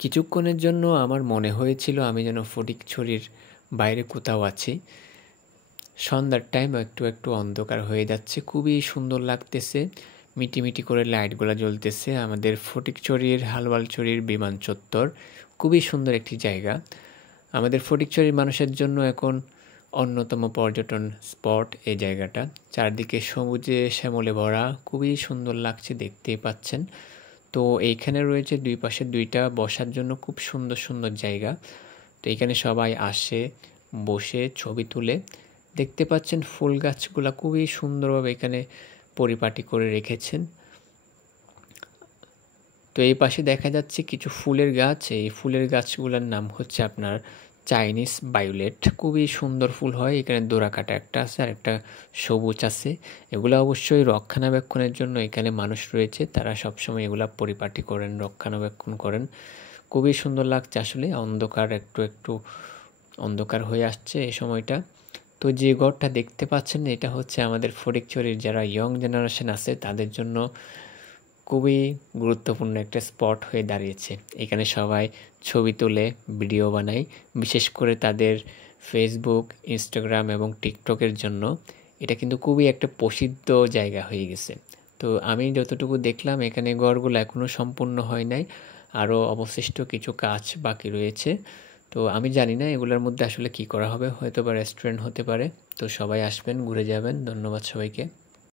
কিছুক্ষণের জন্য আমার মনে হয়েছিল আমি যেন ফটিকছড়ির বাইরে কোথাও আছি। সন্ধ্যার টাইম একটু একটু অন্ধকার হয়ে যাচ্ছে, খুবই সুন্দর লাগতেছে। মিটিমিটি করে লাইটগুলো জ্বলতেছে। আমাদের ফটিকছড়ির হালওয়ালছড়ির বিমান চত্বর খুবই সুন্দর একটি জায়গা। আমাদের ফটিকছড়ির মানুষের জন্য এখন অন্যতম পর্যটন স্পট এই জায়গাটা। চারদিকে সবুজে শ্যামলে ভরা, খুবই সুন্দর লাগছে, দেখতেই পাচ্ছেন। তো এইখানে রয়েছে দুই পাশে দুইটা বসার জন্য খুব সুন্দর সুন্দর জায়গা। তো এখানে সবাই আসে, বসে ছবি তুলে। দেখতে পাচ্ছেন ফুল গাছগুলা খুবই সুন্দরভাবে এখানে পরিপাটি করে রেখেছেন। তো এই পাশে দেখা যাচ্ছে কিছু ফুলের গাছ। এই ফুলের গাছগুলোর নাম হচ্ছে আপনার চাইনিজ ভায়োলেট। খুবই সুন্দর ফুল হয়। এখানে ডোরাকাটা একটা আছে আর একটা সবুজ আছে। এগুলো অবশ্যই রক্ষণাবেক্ষণের জন্য এখানে মানুষ রয়েছে, তারা সবসময় এগুলা পরিপাটি করেন, রক্ষণাবেক্ষণ করেন। খুবই সুন্দর লাগছে আসলে। অন্ধকার একটু একটু অন্ধকার হয়ে আসছে এই সময়টা। তো যে ঘরটা দেখতে পাচ্ছেন এটা হচ্ছে আমাদের ফটিকছড়ির যারা ইয়ং জেনারেশন আছে তাদের জন্য খুবই গুরুত্বপূর্ণ একটা স্পট হয়ে দাঁড়িয়েছে। এখানে সবাই ছবি তোলে, ভিডিও বানায়, বিশেষ করে তাদের ফেসবুক, ইনস্টাগ্রাম এবং টিকটকের জন্য। এটা কিন্তু খুবই একটা প্রসিদ্ধ জায়গা হয়ে গেছে। তো আমি যতটুকু দেখলাম এখানে ঘরগুলো এখনও সম্পূর্ণ হয় নাই, আরও অবশিষ্ট কিছু কাজ বাকি রয়েছে। তো আমি জানি না এগুলোর মধ্যে আসলে কি করা হবে, হয়তো বা রেস্টুরেন্ট হতে পারে। তো সবাই আসবেন, ঘুরে যাবেন। ধন্যবাদ সবাইকে।